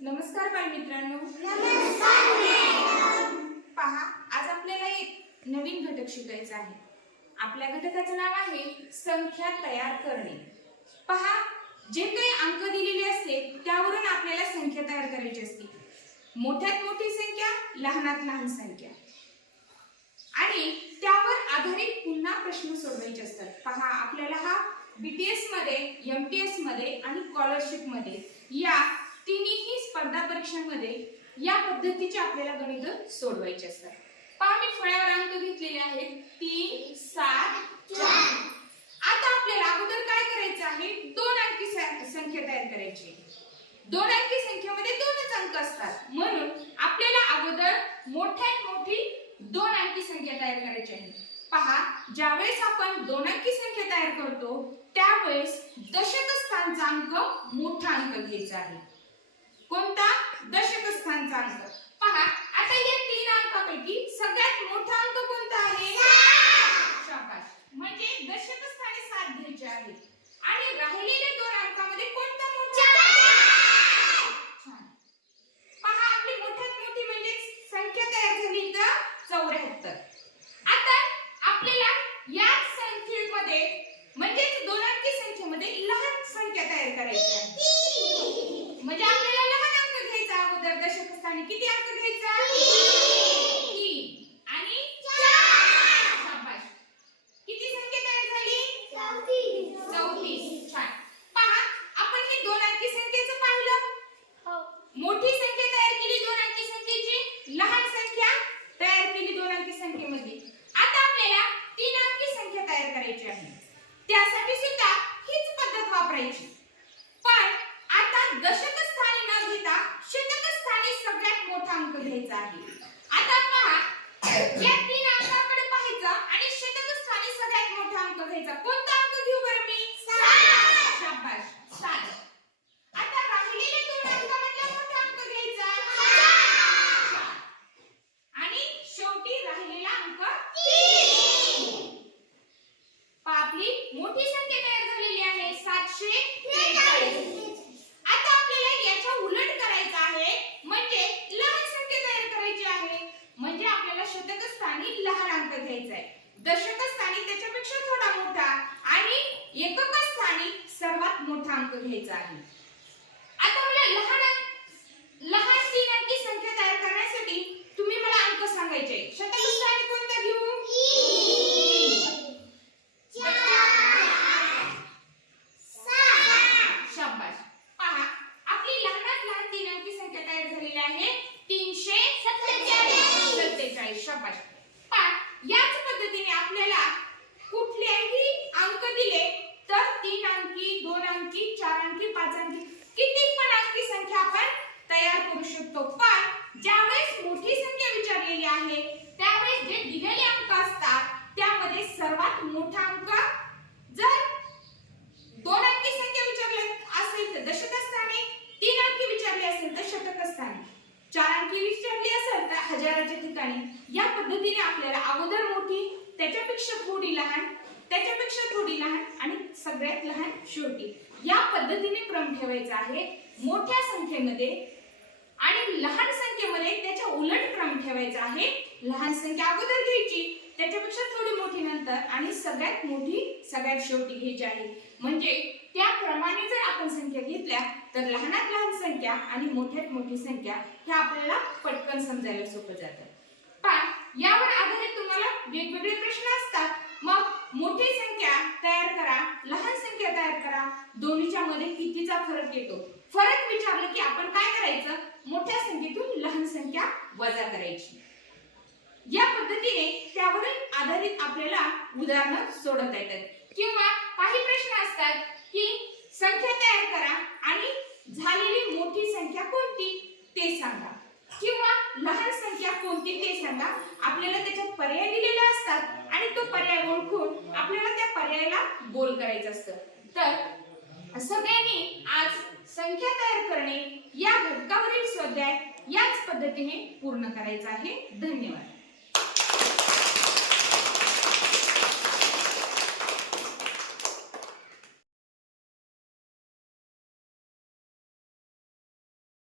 नमस्कार बालमित्रांनो पहा आज आपल्याला एक नवीन घटक शिकायचा आहे. आपल्या घटकाचं नाव आहे संख्या तयार करणे. पहा जे काही अंक दिलेले असते त्यावरून आपल्याला संख्या तयार करायची असते. मोठ्यात मोठी संख्या लहानात लहान संख्या. आणि त्यावर आधारित पुन्हा प्रश्न सोडवायचे असतात. पहा आपल्याला बीटीएसमध्ये एमटीएसमध्ये आणि स्कॉलरशिपमध्ये. या तिन्ही स्पर्धा परीक्षांमध्ये या पद्धतीचे आपल्याला गणित सोडवायचे असतात. पहा मी फळ्यावर अंक घेतलेले आहेत. तीन सात चार. आता आपल्याला अगोदर काय करायचं आहे? दोन अंकी संख्या तयार करायची आहे. दोन अंकी संख्येमध्ये दोनच अंक असतात. म्हणून आपल्याला अगोदर मोठ्यात मोठी दोन अंकी संख्या तयार करायची आहे. पहा ज्यावेळेस आपण दोन अंकी संख्या तयार करतो त्यावेळेस दशक स्थानचा अंक मोठा अंक घ्यायचा आहे. कोणता? दशक स्थानचा अंक पहा आता या तीन अंकापैकी सगळ्यात मोठा अंक कोणता आहे शाबास म्हणजे दशक स्थानी सात घ्यायचे आहे आणि राहिलेल्या दोन अंकामध्ये कोणता मोठा छान पहा आपली मोठ्यात मोठी म्हणजे संख्या तयार झाली तर चौऱ्याहत्तर आता आपल्याला याच संख्येमध्ये म्हणजेच दोन अंकी संख्येमध्ये लहान संख्या तयार करायची म्हणजे आपल्याला लहान अंक घ्यायचा अगोदर. दशक स्थानी किती अंक घ्यायचा तीन आणि शाबास किती संख्या तयार झाली चौतीस छान पहा आपण हे दोन अंकी संख्येचं पाहिलं मोठी संख्या तयार केली दोन अंकी संख्येची लहान संख्या तयार केली दोन अंकी संख्येमध्ये आता आपल्याला तीन अंकी संख्या तयार करायची आहे त्यासाठी सुद्धा हीच पद्धत वापरायची पण आता दशक स्थानी न घेता शतक स्थानी सगळ्यात मोठा अंक घ्यायचा आहे आता पहा या तीन अंकाकडे पाहायचं आणि शतक स्थानी सगळ्यात मोठा अंक घ्यायचा कोणता अंक घेऊ बरं मी शाबास सात आता राहिलेले दोन अंकामधला मोठा अंक घ्यायचा चार. आणि शेवटी राहिलेला अंक पहा, आपली मोठी संख्या तयार झालेली आहे सातशे त्रेचाळीस आता आपल्याला याच्या उलट करायचं आहे म्हणजे लहान संख्या तयार करायची आहे म्हणजे आपल्याला शतक स्थानी लहान अंक घ्यायचा आहे दशक स्थानी त्याच्यापेक्षा थोडा मोठा आणि एकक स्थानी सर्वात मोठा अंक घ्यायचा आहे आता मला लहान अंक- लहान तीन अंकी संख्या तयार करण्यासाठी तुम्ही मला अंक सांगायचे शतक स्थानी कोणता घेऊ शाबास पहा आपली लहानात लहान तीन अंकी संख्या तयार झालेली आहे तीनशे सत्तेचाळीस शाबास पहा याच पद्धतीने आपल्याला कुठलेही अंक दिले तर तीन अंकी दोन अंकी चार अंकी पाच अंकी किती पण अंकी संख्या आपण तयार करू शकतो पण ज्यावेळेस मोठी संख्या विचारलेली आहे. त्यावेळेस जे दिलेले अंक असतात त्यामध्ये सर्वात मोठा अंक जर दोन अंकी संख्या विचारली असेल तर दशक स्थानी तीन अंकी विचारली असेल तर शतक स्थानी चार अंकी विचारली असेल तर हजाराच्या ठिकाणी. या पद्धतीने आपल्याला अगोदर मोठी त्याच्यापेक्षा थोडी लहान त्याच्यापेक्षा थोडी लहान आणि सगळ्यात लहान शेवटी. या पद्धतीने क्रम ठेवायचा आहे. मोठ्या संख्येमध्ये आणि लहान संख्येमध्ये त्याच्या उलट क्रम ठेवायचा आहे. लहान संख्या अगोदर घ्यायची त्याच्यापेक्षा थोडी मोठी नंतर आणि सगळ्यात मोठी सगळ्यात शेवटी घ्यायची आहे. म्हणजे त्या क्रमाने जर आपण संख्या घेतल्या तर लहानात लहान संख्या आणि मोठ्यात मोठी संख्या ह्या आपल्याला पटकन समजायला सोपं जातं. पण यावर आधारित तुम्हाला वेगवेगळे प्रश्न असतात. मग मोठी संख्या तयार करा लहान संख्या तयार करा. दोन्हीच्या मध्ये कितीचा फरक येतो फरक विचारलं की आपण काय करायचं मोठ्या संख्येतून लहान संख्या वजा करायची. या पद्धतीने त्यावरील आधारित आपल्याला उदाहरणं सोडवता येतात. किंवा काही प्रश्न असतात की संख्या तयार करा आणि झालेली मोठी संख्या कोणती ते सांगा. किंवा लहान संख्या कोणती ते सांगा. आपल्याला त्याच्यात पर्याय दिलेले असतात आणि तो पर्याय ओळखून आपल्याला त्या पर्यायाला गोल करायचं असतं. तर सगळ्यांनी आज संख्या तयार करणे या घटकावरील स्वाध्याय याच पद्धतीने पूर्ण करायचं आहे. धन्यवाद.